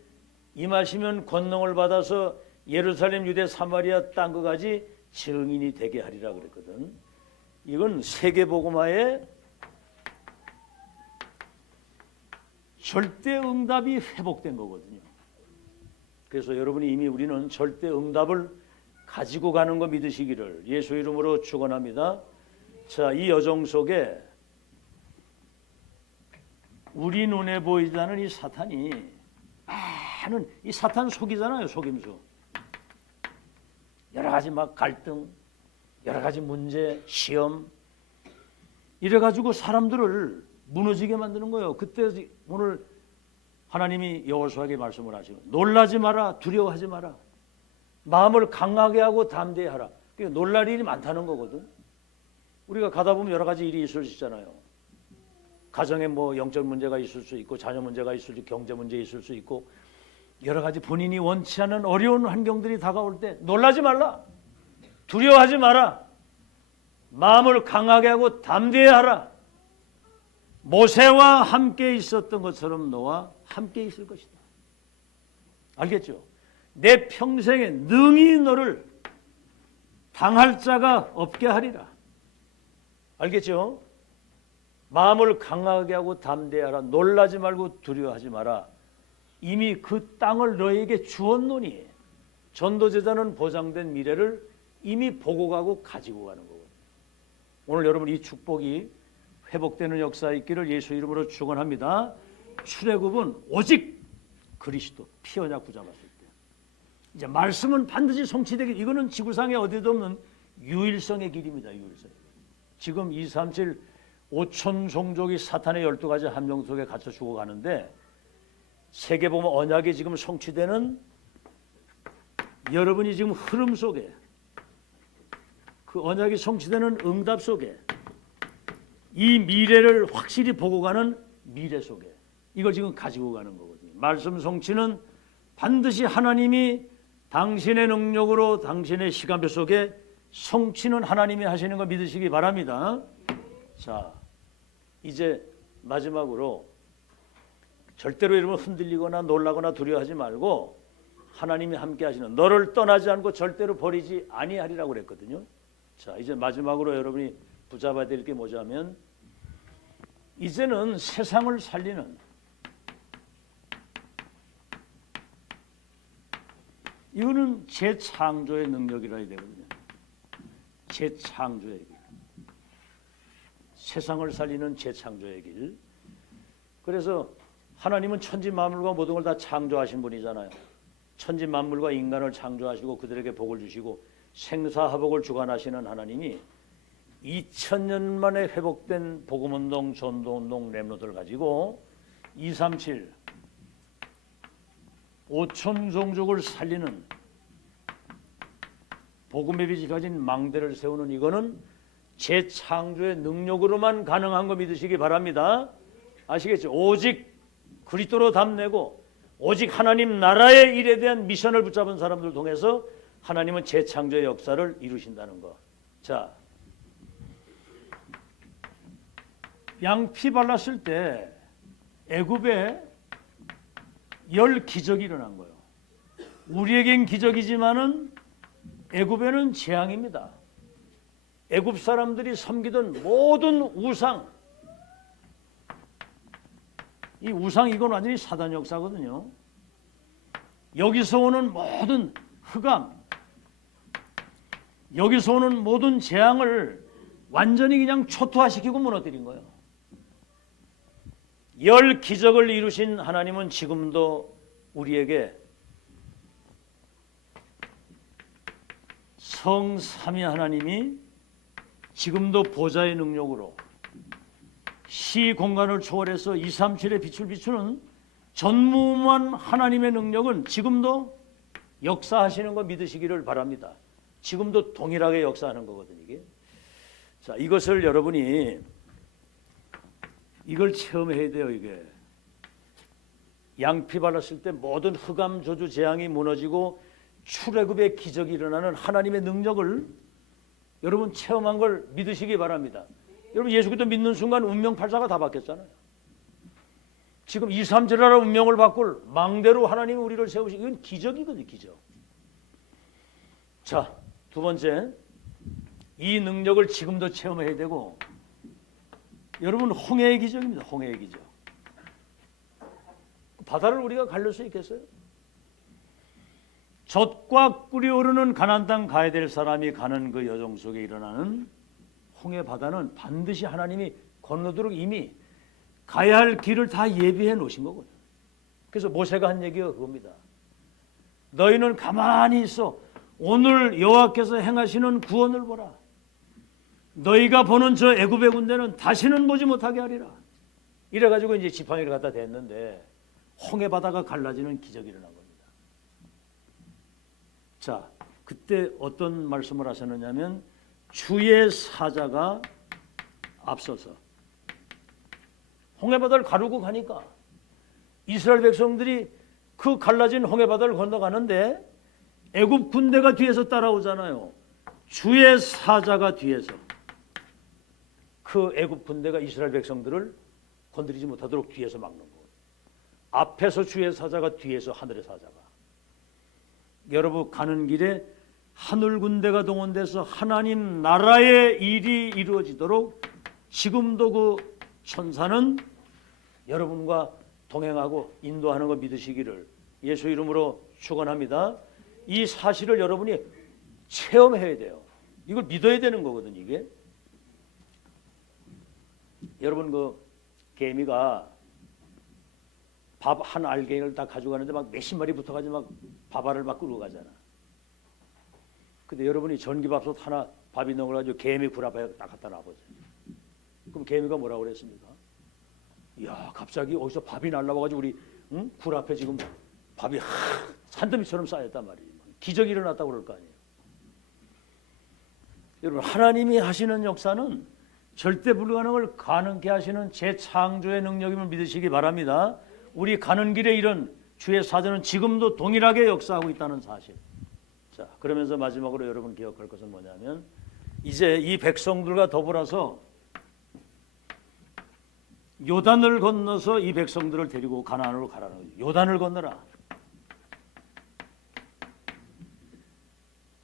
임하시면 권능을 받아서 예루살렘, 유대, 사마리아 땅끝까지 증인이 되게 하리라 그랬거든. 이건 세계복음화의 절대 응답이 회복된 거거든요. 그래서 여러분이 이미 우리는 절대 응답을 가지고 가는 거 믿으시기를 예수 이름으로 축원합니다. 자, 이 여정 속에 우리 눈에 보이지 않는 이 사탄이 많은 이 사탄 속이잖아요. 속임수. 여러 가지 막 갈등, 여러 가지 문제, 시험 이래 가지고 사람들을 무너지게 만드는 거예요. 그때 오늘 하나님이 여호수아에게 말씀을 하시고 놀라지 마라, 두려워하지 마라. 마음을 강하게 하고 담대히 하라. 놀랄 일이 많다는 거거든. 우리가 가다 보면 여러 가지 일이 있을 수 있잖아요. 가정에 뭐 영적 문제가 있을 수 있고 자녀 문제가 있을 수 있고 경제 문제 있을 수 있고 여러 가지 본인이 원치 않는 어려운 환경들이 다가올 때 놀라지 말라. 두려워하지 마라. 마음을 강하게 하고 담대히 하라. 모세와 함께 있었던 것처럼 너와 함께 있을 것이다. 알겠죠? 내 평생에 능히 너를 당할 자가 없게 하리라. 알겠죠? 마음을 강하게 하고 담대하라. 놀라지 말고 두려워하지 마라. 이미 그 땅을 너에게 주었노니 전도제자는 보장된 미래를 이미 보고 가고 가지고 가는 거거든요. 오늘 여러분 이 축복이 회복되는 역사 있기를 예수 이름으로 축원합니다. 출애굽은 오직 그리스도 피 언약 붙잡았을 때 이제 말씀은 반드시 성취되기 이거는 지구상에 어디도 없는 유일성의 길입니다. 유일성. 지금 237 5천 종족이 사탄의 12가지 함정 속에 갇혀 죽어가는데 세계 보면 언약이 지금 성취되는 여러분이 지금 흐름 속에 그 언약이 성취되는 응답 속에 이 미래를 확실히 보고 가는 미래 속에 이걸 지금 가지고 가는 거거든요. 말씀 성취는 반드시 하나님이 당신의 능력으로 당신의 시간표 속에 성취는 하나님이 하시는 거 믿으시기 바랍니다. 자, 이제 마지막으로 절대로 여러분 흔들리거나 놀라거나 두려워하지 말고 하나님이 함께 하시는 너를 떠나지 않고 절대로 버리지 아니하리라고 그랬거든요. 자, 이제 마지막으로 여러분이 붙잡아야 될 게 뭐냐면 이제는 세상을 살리는 이거는 재창조의 능력이라 해야 되거든요. 재창조의 길. 세상을 살리는 재창조의 길. 그래서 하나님은 천지 만물과 모든 걸 다 창조하신 분이잖아요. 천지 만물과 인간을 창조하시고 그들에게 복을 주시고 생사화복을 주관하시는 하나님이 2000년 만에 회복된 복음운동, 전도운동, 렘노트를 가지고 237 5천 종족을 살리는 복음의 빛이 가진 망대를 세우는 이거는 재창조의 능력으로만 가능한 거 믿으시기 바랍니다. 아시겠죠? 오직 그리스도로 담내고 오직 하나님 나라의 일에 대한 미션을 붙잡은 사람들 통해서 하나님은 재창조의 역사를 이루신다는 거. 자, 양피 발랐을 때 애굽에 10 기적이 일어난 거예요. 우리에겐 기적이지만은 애굽에는 재앙입니다. 애굽 사람들이 섬기던 모든 우상, 이 우상 이건 완전히 사단 역사거든요. 여기서 오는 모든 흑암, 여기서 오는 모든 재앙을 완전히 그냥 초토화시키고 무너뜨린 거예요. 10 기적을 이루신 하나님은 지금도 우리에게 성삼위 하나님이 지금도 보좌의 능력으로 시 공간을 초월해서 237의 빛을 비추는 전무후무한 하나님의 능력은 지금도 역사하시는 거 믿으시기를 바랍니다. 지금도 동일하게 역사하는 거거든요, 이게. 자, 이것을 여러분이 이걸 체험해야 돼요, 이게. 양피 발랐을 때 모든 흑암 저주 재앙이 무너지고 출애굽의 기적이 일어나는 하나님의 능력을 여러분 체험한 걸 믿으시기 바랍니다. 여러분 예수 그리스도 믿는 순간 운명 팔자가 다 바뀌었잖아요. 지금 2, 3절하라 운명을 바꿀 망대로 하나님이 우리를 세우시고 이건 기적이거든요, 기적. 자, 두 번째, 이 능력을 지금도 체험해야 되고, 여러분 홍해의 기적입니다. 홍해의 기적. 바다를 우리가 가릴 수 있겠어요? 젖과 꿀이 오르는 가나안 땅 가야 될 사람이 가는 그 여정 속에 일어나는 홍해 바다는 반드시 하나님이 건너도록 이미 가야 할 길을 다 예비해 놓으신 거거든요. 그래서 모세가 한 얘기가 그겁니다. 너희는 가만히 있어. 오늘 여호와께서 행하시는 구원을 보라. 너희가 보는 저 애굽의 군대는 다시는 보지 못하게 하리라. 이래가지고 이제 지팡이를 갖다 댔는데 홍해 바다가 갈라지는 기적이 일어난 겁니다. 자, 그때 어떤 말씀을 하셨느냐면 주의 사자가 앞서서 홍해 바다를 가르고 가니까 이스라엘 백성들이 그 갈라진 홍해 바다를 건너가는데 애굽 군대가 뒤에서 따라오잖아요. 주의 사자가 뒤에서 그 애굽 군대가 이스라엘 백성들을 건드리지 못하도록 뒤에서 막는 거예요. 앞에서 주의 사자가, 뒤에서 하늘의 사자가. 여러분 가는 길에 하늘 군대가 동원돼서 하나님 나라의 일이 이루어지도록 지금도 그 천사는 여러분과 동행하고 인도하는 거 믿으시기를 예수 이름으로 축원합니다. 이 사실을 여러분이 체험해야 돼요. 이걸 믿어야 되는 거거든요, 이게. 여러분 그 개미가 밥 한 알갱이를 다 가져가는데 막 몇십 마리 붙어가지고 막 밥알을 막 끌고 가잖아. 근데 여러분이 전기밥솥 하나 밥이 넣어가지고 개미 굴 앞에 딱 갖다 놔보세요. 그럼 개미가 뭐라고 그랬습니까? 이야, 갑자기 어디서 밥이 날라와가지고 우리 굴 앞에 지금 밥이 산더미처럼 쌓였단 말이에요. 기적이 일어났다고 그럴 거 아니에요. 여러분 하나님이 하시는 역사는 절대 불가능을 가능케 하시는 재창조의 능력임을 믿으시기 바랍니다. 우리 가는 길에 이런 주의 사자는 지금도 동일하게 역사하고 있다는 사실. 자, 그러면서 마지막으로 여러분 기억할 것은 뭐냐면 이제 이 백성들과 더불어서 요단을 건너서 이 백성들을 데리고 가나안으로 가라는 거죠. 요단을 건너라.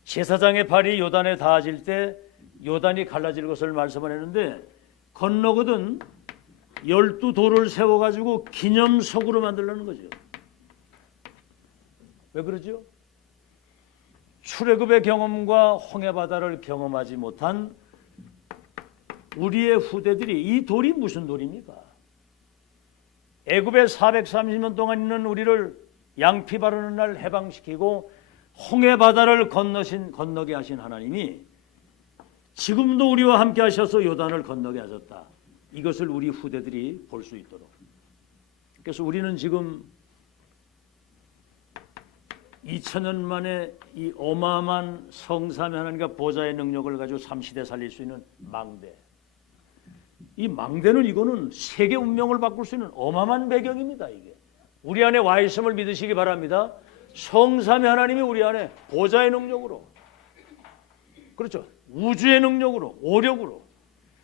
제사장의 발이 요단에 닿아질 때 요단이 갈라질 것을 말씀을 했는데 건너거든 12돌을 세워가지고 기념석으로 만들려는 거죠. 왜 그러죠? 출애굽의 경험과 홍해바다를 경험하지 못한 우리의 후대들이 이 돌이 무슨 돌입니까? 애굽에 430년 동안 있는 우리를 양피 바르는 날 해방시키고 홍해바다를 건너게 하신 하나님이 지금도 우리와 함께 하셔서 요단을 건너게 하셨다. 이것을 우리 후대들이 볼 수 있도록. 그래서 우리는 지금 2000년 만에 이 어마어마한 성삼위 하나님과 보좌의 능력을 가지고 삼시대 살릴 수 있는 망대. 이 망대는 이거는 세계 운명을 바꿀 수 있는 어마어마한 배경입니다. 이게 우리 안에 와 있음을 믿으시기 바랍니다. 성삼위 하나님이 우리 안에 보좌의 능력으로, 그렇죠, 우주의 능력으로, 오력으로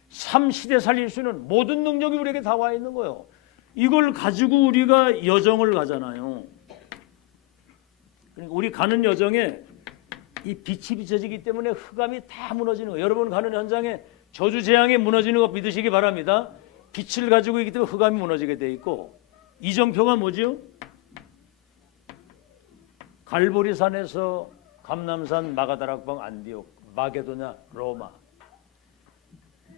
삼시대 살릴 수 있는 모든 능력이 우리에게 다 와 있는 거예요. 이걸 가지고 우리가 여정을 가잖아요. 그러니까 우리 가는 여정에 이 빛이 비춰지기 때문에 흑암이 다 무너지는 거예요. 여러분 가는 현장에 저주 재앙이 무너지는 거 믿으시기 바랍니다. 빛을 가지고 있기 때문에 흑암이 무너지게 돼 있고, 이정표가 뭐죠? 갈보리산에서 감남산 마가다락방 안디옥, 마게도냐 로마,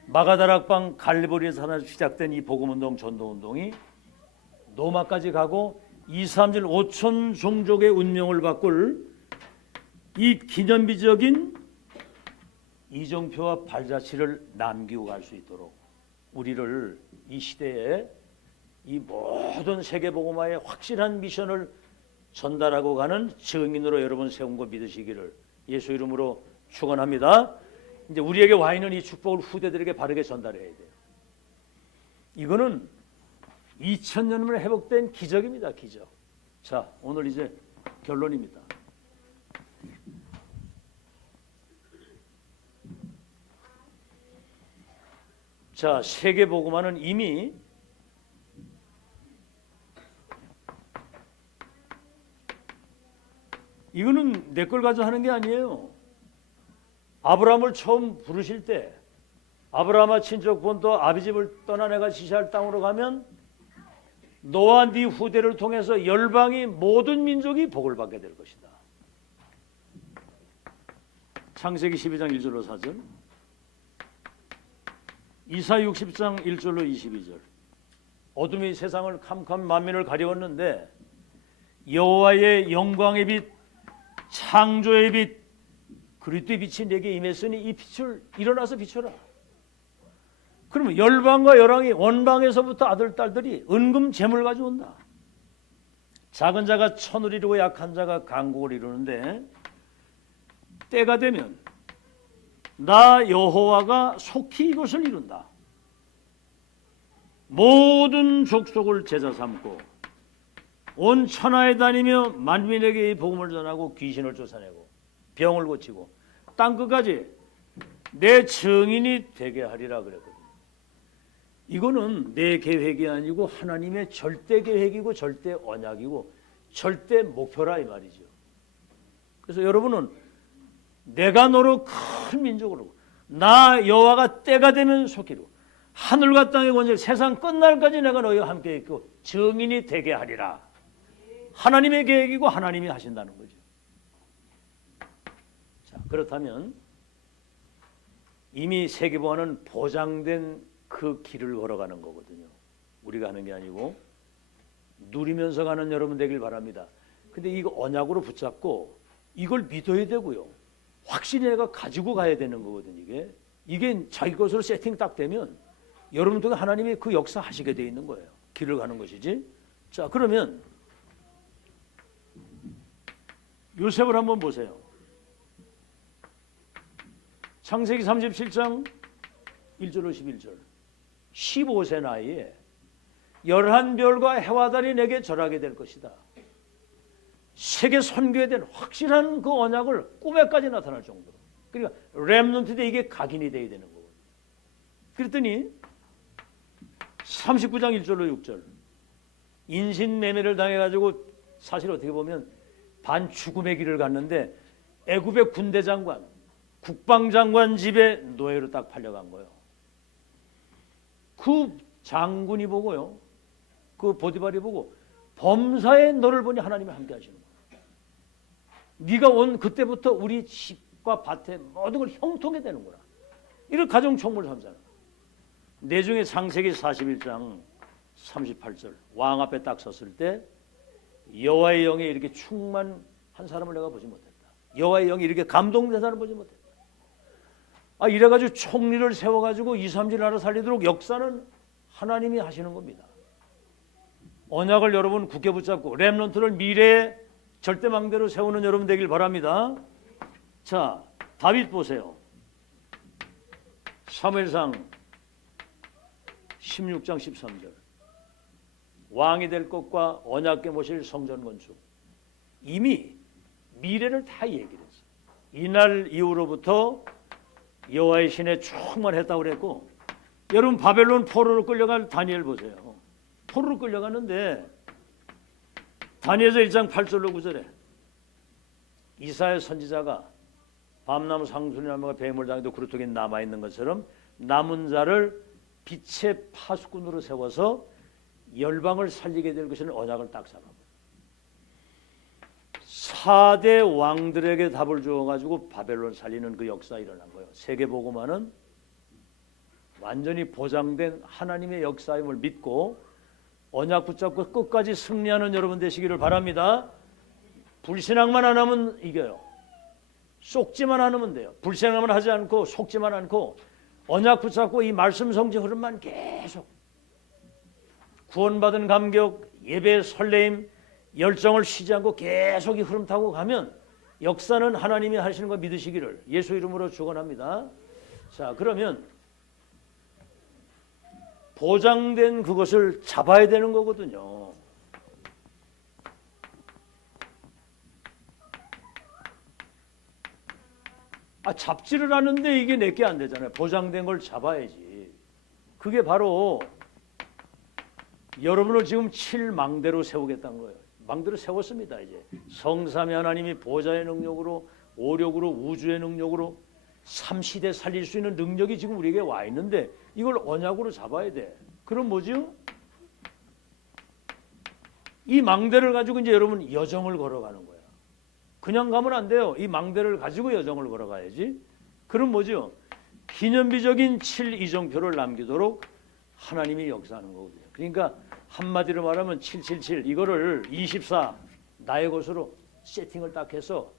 마가다락방 갈보리산에서 시작된 이 복음운동 전도운동이 로마까지 가고 2, 3질 5천 종족의 운명을 바꿀 이 기념비적인 이정표와 발자취를 남기고 갈 수 있도록 우리를 이 시대에 이 모든 세계복음화의 확실한 미션을 전달하고 가는 증인으로 여러분 세운 거 믿으시기를 예수 이름으로 축원합니다. 이제 우리에게 와 있는 이 축복을 후대들에게 바르게 전달해야 돼요. 이거는 2000년 만에 회복된 기적입니다. 기적. 자, 오늘 이제 결론입니다. 자, 세계복음화는 이미 이거는 내 걸 가지고 하는 게 아니에요. 아브라함을 처음 부르실 때 아브라함아 친척 본토 아비집을 떠나 내가 지시할 땅으로 가면 너와 네 후대를 통해서 열방이 모든 민족이 복을 받게 될 것이다. 창세기 12장 1절로 4절, 이사 60장 1절로 22절. 어둠이 세상을 캄캄 만민을 가리웠는데 여호와의 영광의 빛, 창조의 빛, 그리스도의 빛이 내게 임했으니 이 빛을 일어나서 비춰라. 그러면 열방과 열왕이 원방에서부터 아들 딸들이 은금 재물을 가져온다. 작은 자가 천을 이루고 약한 자가 강국을 이루는데 때가 되면 나 여호와가 속히 이것을 이룬다. 모든 족속을 제자 삼고 온 천하에 다니며 만민에게 이 복음을 전하고 귀신을 쫓아내고 병을 고치고 땅 끝까지 내 증인이 되게 하리라 그랬거든요. 이거는 내 계획이 아니고 하나님의 절대 계획이고 절대 언약이고 절대 목표라 이 말이죠. 그래서 여러분은 내가 너로 큰 민족으로 나 여호와가 때가 되면 속히로 하늘과 땅의 권세 세상 끝날까지 내가 너희와 함께 있고 증인이 되게 하리라. 하나님의 계획이고 하나님이 하신다는 거죠. 자, 그렇다면 이미 세계보안은 보장된 그 길을 걸어가는 거거든요. 우리가 하는 게 아니고 누리면서 가는 여러분 되길 바랍니다. 근데 이거 언약으로 붙잡고 이걸 믿어야 되고요. 확실히 내가 가지고 가야 되는 거거든요. 이게 자기 것으로 세팅 딱 되면 여러분 통해 하나님이 그 역사 하시게 돼 있는 거예요. 길을 가는 것이지. 자, 그러면 요셉을 한번 보세요. 창세기 37장 1절로 11절. 15세 나이에 11별과 해와 달이 내게 절하게 될 것이다. 세계 선교에 대한 확실한 그 언약을 꿈에까지 나타날 정도로. 그러니까 렘넌트 때 이게 각인이 돼야 되는 거거든요. 그랬더니 39장 1절로 6절. 인신매매를 당해가지고 사실 어떻게 보면 반 죽음의 길을 갔는데 애굽의 군대 장관, 국방장관 집에 노예로 딱 팔려간 거예요. 그 장군이 보고요, 그 보디발이 보고 범사에 너를 보니 하나님이 함께 하시는 거예요. 네가 온 그때부터 우리 집과 밭에 모든 걸 형통해 되는구나. 이걸 가정 총무를 삼잖아. 내중에 창세기 41장 38절 왕 앞에 딱 섰을 때 여호와의 영에 이렇게 충만한 사람을 내가 보지 못했다. 여호와의 영이 이렇게 감동된 사람을 보지 못했다. 이래가지고 총리를 세워가지고 2, 3질 나라 살리도록 역사는 하나님이 하시는 겁니다. 언약을 여러분 굳게 붙잡고 렘넌트를 미래의 절대망대로 세우는 여러분 되길 바랍니다. 자, 다윗 보세요. 사무엘상 16장 13절. 왕이 될 것과 언약궤 모실 성전 건축. 이미 미래를 다 얘기를 했어요. 이날 이후로부터 여호와의 신에 충만했다고 그랬고, 여러분 바벨론 포로로 끌려갈 다니엘 보세요. 포로로 끌려가는데 다니엘서 1장 8절로 9절에 이사야 선지자가 밤나무 상수나무가 뱀을 당해도 그루터기 남아있는 것처럼 남은 자를 빛의 파수꾼으로 세워서 열방을 살리게 될 것이라는 언약을 딱 잡아요. 4대 왕들에게 답을 주어가지고 바벨론 살리는 그 역사 일어난 거예요. 세계복음화는 완전히 보장된 하나님의 역사임을 믿고 언약 붙잡고 끝까지 승리하는 여러분 되시기를 바랍니다. 불신앙만 안 하면 이겨요. 속지만 않으면 돼요. 불신앙만 하지 않고 속지만 않고 언약 붙잡고 이 말씀 성지 흐름만 계속 구원받은 감격, 예배의 설레임, 열정을 쉬지 않고 계속 이 흐름 타고 가면 역사는 하나님이 하시는 거 믿으시기를 예수 이름으로 축원합니다. 자, 그러면 보장된 그것을 잡아야 되는 거거든요. 잡지를 않는데 이게 내게 안 되잖아요. 보장된 걸 잡아야지. 그게 바로 여러분을 지금 칠망대로 세우겠다는 거예요. 망대로 세웠습니다. 이제 성삼위 하나님이 보좌의 능력으로, 오력으로, 우주의 능력으로 삼시대 살릴 수 있는 능력이 지금 우리에게 와 있는데 이걸 언약으로 잡아야 돼. 그럼 뭐죠? 이 망대를 가지고 이제 여러분 여정을 걸어가는 거야. 그냥 가면 안 돼요. 이 망대를 가지고 여정을 걸어가야지. 그럼 뭐죠? 기념비적인 7이정표를 남기도록 하나님이 역사하는 거거든요. 그러니까 한마디로 말하면 777 이거를 24 나의 것으로 세팅을 딱 해서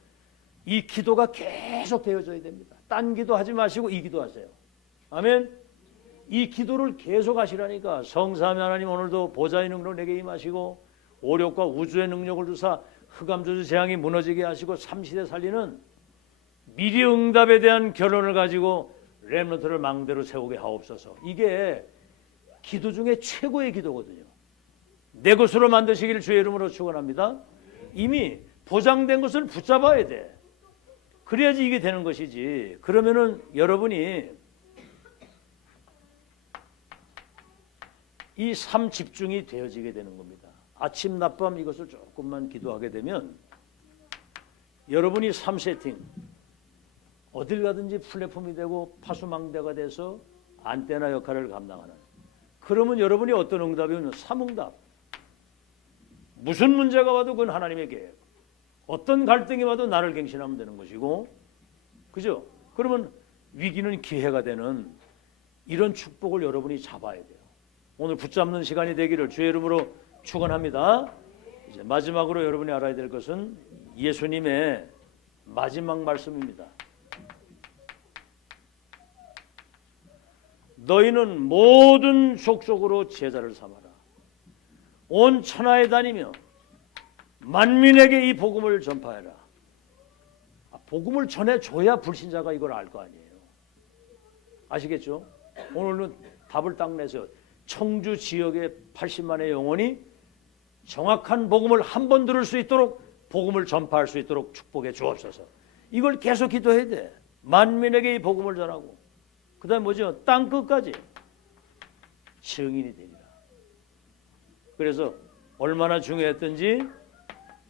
이 기도가 계속 되어져야 됩니다. 딴 기도하지 마시고 이 기도하세요. 아멘. 이 기도를 계속 하시라니까. 성삼위 하나님 오늘도 보좌의 능력을 내게 임하시고 오력과 우주의 능력을 주사 흑암저주 재앙이 무너지게 하시고 삼시대 살리는 미리 응답에 대한 결론을 가지고 렘넌트를 망대로 세우게 하옵소서. 이게 기도 중에 최고의 기도거든요. 내 것으로 만드시기를 주의 이름으로 축원합니다. 이미 보장된 것을 붙잡아야 돼. 그래야지 이게 되는 것이지. 그러면은 여러분이 이 삶 집중이 되어지게 되는 겁니다. 아침 낮밤 이것을 조금만 기도하게 되면 여러분이 삶 세팅 어딜 가든지 플랫폼이 되고 파수망대가 돼서 안테나 역할을 감당하는. 그러면 여러분이 어떤 응답이 오면 삼응답. 무슨 문제가 와도 그건 하나님의 계획. 어떤 갈등이 와도 나를 갱신하면 되는 것이고, 그죠? 그러면 위기는 기회가 되는 이런 축복을 여러분이 잡아야 돼요. 오늘 붙잡는 시간이 되기를 주의 이름으로 축원합니다. 이제 마지막으로 여러분이 알아야 될 것은 예수님의 마지막 말씀입니다. 너희는 모든 족속으로 제자를 삼아라. 온 천하에 다니며 만민에게 이 복음을 전파해라. 복음을 전해줘야 불신자가 이걸 알 거 아니에요. 아시겠죠? 오늘은 답을 딱 내세요. 청주 지역의 80만의 영혼이 정확한 복음을 한 번 들을 수 있도록 복음을 전파할 수 있도록 축복해 주옵소서. 이걸 계속 기도해야 돼. 만민에게 이 복음을 전하고 그 다음에 뭐죠? 땅 끝까지 증인이 되리라. 그래서 얼마나 중요했던지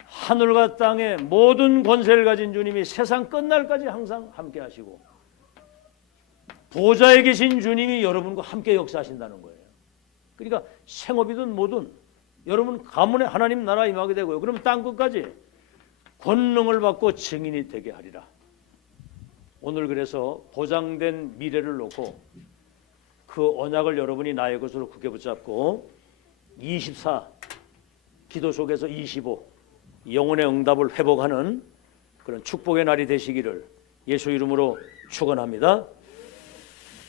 하늘과 땅의 모든 권세를 가진 주님이 세상 끝날까지 항상 함께 하시고 보좌에 계신 주님이 여러분과 함께 역사하신다는 거예요. 그러니까 생업이든 뭐든 여러분 가문에 하나님 나라 임하게 되고요. 그러면 땅 끝까지 권능을 받고 증인이 되게 하리라. 오늘 그래서 보장된 미래를 놓고 그 언약을 여러분이 나의 것으로 굳게 붙잡고 24 기도 속에서 25 영혼의 응답을 회복하는 그런 축복의 날이 되시기를 예수 이름으로 축원합니다.